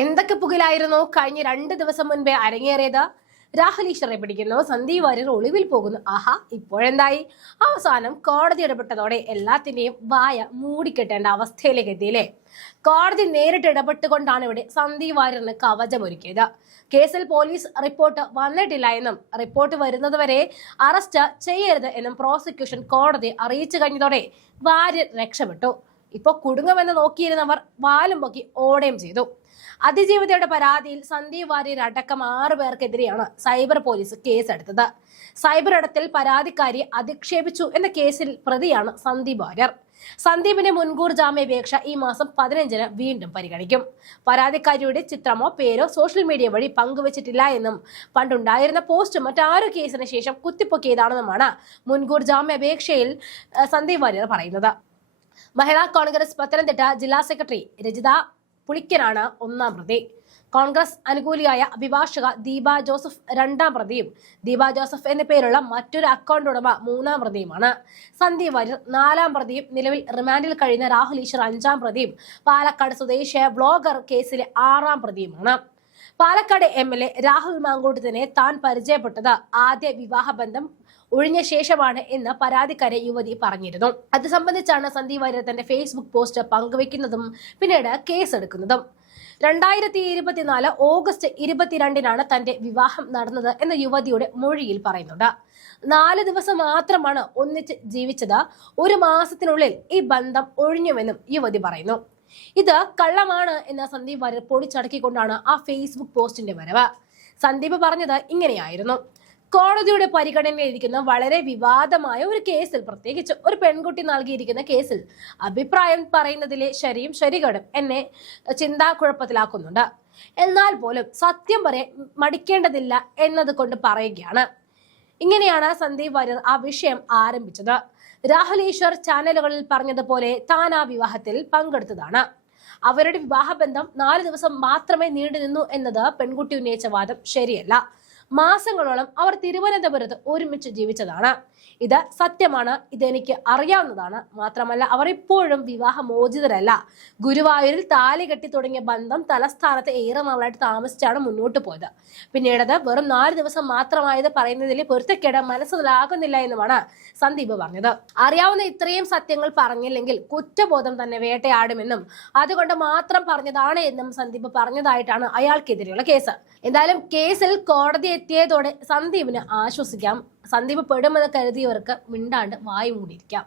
എന്തൊക്കെ പുകിലായിരുന്നു കഴിഞ്ഞ രണ്ട് ദിവസം മുൻപേ അരങ്ങേറിയത് രാഹുൽ ഈശ്വറെ പിടിക്കുന്നു. സന്ദീപ് വാര്യർ ഒളിവിൽ പോകുന്നു. ആഹാ ഇപ്പോഴെന്തായി? അവസാനം കോടതി ഇടപെട്ടതോടെ എല്ലാത്തിന്റെയും വായ മൂടിക്കെട്ടേണ്ട അവസ്ഥയിലേക്ക് എത്തിയില്ലേ? കോടതി നേരിട്ട് ഇടപെട്ടുകൊണ്ടാണ് ഇവിടെ സന്ദീപ് വാര്യറിന് കവചമൊരുക്കിയത്. കേസിൽ പോലീസ് റിപ്പോർട്ട് വന്നിട്ടില്ല എന്നും റിപ്പോർട്ട് വരുന്നതുവരെ അറസ്റ്റ് ചെയ്യരുത് എന്നും പ്രോസിക്യൂഷൻ കോടതി അറിയിച്ചു കഴിഞ്ഞതോടെ വാര്യർ രക്ഷപ്പെട്ടു. ഇപ്പൊ കുടുങ്ങുമെന്ന് നോക്കിയിരുന്നവർ വാലും പൊക്കി ഓടുകയും ചെയ്തു. അതിജീവിതയുടെ പരാതിയിൽ സന്ദീപ് വാര്യർ അടക്കം ആറു പേർക്കെതിരെയാണ് സൈബർ പോലീസ് കേസെടുത്തത്. സൈബർ ഇടത്തിൽ പരാതിക്കാരി അധിക്ഷേപിച്ചു എന്ന കേസിൽ പ്രതിയാണ് സന്ദീപ് വാര്യർ. സന്ദീപിന്റെ മുൻകൂർ ജാമ്യാപേക്ഷ ഈ മാസം പതിനഞ്ചിന് വീണ്ടും പരിഗണിക്കും. പരാതിക്കാരിയുടെ ചിത്രമോ പേരോ സോഷ്യൽ മീഡിയ വഴി പങ്കുവച്ചിട്ടില്ല എന്നും പണ്ടുണ്ടായിരുന്ന പോസ്റ്റ് മറ്റാരോ കേസിന് ശേഷം കുത്തിപ്പൊക്കിയതാണെന്നുമാണ് മുൻകൂർ ജാമ്യാപേക്ഷയിൽ സന്ദീപ് വാര്യർ പറയുന്നത്. മഹിളാ കോൺഗ്രസ് പത്തനംതിട്ട ജില്ലാ സെക്രട്ടറി രജിത പുളിക്കനാണ് ഒന്നാം പ്രതി. കോൺഗ്രസ് അനുകൂലിയായ അഭിഭാഷക ദീപ ജോസഫ് രണ്ടാം പ്രതിയും. ദീപ ജോസഫ് എന്ന പേരുള്ള മറ്റൊരു അക്കൗണ്ട് ഉടമ മൂന്നാം പ്രതിയുമാണ്. സന്ദീപ് വാര്യർ നാലാം പ്രതിയും നിലവിൽ റിമാൻഡിൽ കഴിയുന്ന രാഹുൽ ഈശ്വർ അഞ്ചാം പ്രതിയും. പാലക്കാട് സ്വദേശിയായ ബ്ലോഗർ കേസിലെ ആറാം പ്രതിയുമാണ്. Palakkad M L A Rahul മാങ്കൂട്ടത്തിനെ താൻ പരിചയപ്പെട്ടത് ആദ്യ വിവാഹബന്ധം ഒഴിഞ്ഞ ശേഷമാണ് എന്ന് പരാതിക്കാരെ യുവതി പറഞ്ഞിരുന്നു. അത് സംബന്ധിച്ചാണ് സന്ദീപ് വാര്യർ തന്റെ ഫേസ്ബുക്ക് പോസ്റ്റ് പങ്കുവെക്കുന്നതും പിന്നീട് കേസെടുക്കുന്നതും. രണ്ടായിരത്തി ഇരുപത്തിനാല് ഓഗസ്റ്റ് ഇരുപത്തിരണ്ടിനാണ് തന്റെ വിവാഹം നടന്നത് എന്ന യുവതിയുടെ മൊഴിയിൽ പറയുന്നുണ്ട്. നാല് ദിവസം മാത്രമാണ് ഒന്നിച്ച് ജീവിച്ചത്. ഒരു മാസത്തിനുള്ളിൽ ഈ ബന്ധം ഒഴിഞ്ഞുവെന്നും യുവതി പറയുന്നു. ഇത് കള്ളമാണ് എന്ന സന്ദീപ് വാര്യർ പൊടിച്ചടക്കിക്കൊണ്ടാണ് ആ ഫേസ്ബുക്ക് പോസ്റ്റിന്റെ വരവ്. സന്ദീപ് പറഞ്ഞത് ഇങ്ങനെയായിരുന്നു. കോടതിയുടെ പരിഗണനയിലിരിക്കുന്ന വളരെ വിവാദമായ ഒരു കേസിൽ പ്രത്യേകിച്ച് ഒരു പെൺകുട്ടി നൽകിയിരിക്കുന്ന കേസിൽ അഭിപ്രായം പറയുന്നതിലെ ശരിയും ശരികേടും എന്നെ ചിന്താക്കുഴപ്പത്തിലാക്കുന്നുണ്ട്. എന്നാൽ പോലും സത്യം പറയാൻ മടിക്കേണ്ടതില്ല എന്നത് കൊണ്ട് പറയുകയാണ്. ഇങ്ങനെയാണ് സന്ദീപ് വാര്യർ ആ വിഷയം ആരംഭിച്ചത്. രാഹുൽ ഈശ്വർ ചാനലുകളിൽ പറഞ്ഞതുപോലെ താൻ ആ വിവാഹത്തിൽ പങ്കെടുത്തതാണ്. അവരുടെ വിവാഹബന്ധം നാല് ദിവസം മാത്രമേ നീണ്ടു നിന്നു എന്നത് പെൺകുട്ടി ഉന്നയിച്ച വാദം ശരിയല്ല. മാസങ്ങളോളം അവർ തിരുവനന്തപുരത്ത് ഒരുമിച്ച് ജീവിച്ചതാണ്. ഇത് സത്യമാണ്. ഇതെനിക്ക് അറിയാവുന്നതാണ്. മാത്രമല്ല അവർ ഇപ്പോഴും വിവാഹമോചിതരല്ല. ഗുരുവായൂരിൽ താലി കെട്ടി തുടങ്ങിയ ബന്ധം തലസ്ഥാനത്ത് ഏറെ നാളായിട്ട് താമസിച്ചാണ് മുന്നോട്ട് പോയത്. പിന്നീടത് വെറും നാല് ദിവസം മാത്രമായത് പറയുന്നതിൽ പൊരുത്തക്കേട് മനസ്സിലാകുന്നില്ല എന്നുമാണ് സന്ദീപ് പറഞ്ഞത്. അറിയാവുന്ന ഇത്രയും സത്യങ്ങൾ പറഞ്ഞില്ലെങ്കിൽ കുറ്റബോധം തന്നെ വേട്ടയാടുമെന്നും അതുകൊണ്ട് മാത്രം പറഞ്ഞതാണ് എന്നും സന്ദീപ് പറഞ്ഞതായിട്ടാണ് അയാൾക്കെതിരെയുള്ള കേസ്. എന്തായാലും കേസിൽ കോടതി എത്തിയതോടെ സന്ദീപിന് ആശ്വസിക്കാം. സന്ദീപ് പെടുമെന്ന് കരുതിയവർക്ക് മിണ്ടാണ്ട് വായു മൂടിയിരിക്കാം.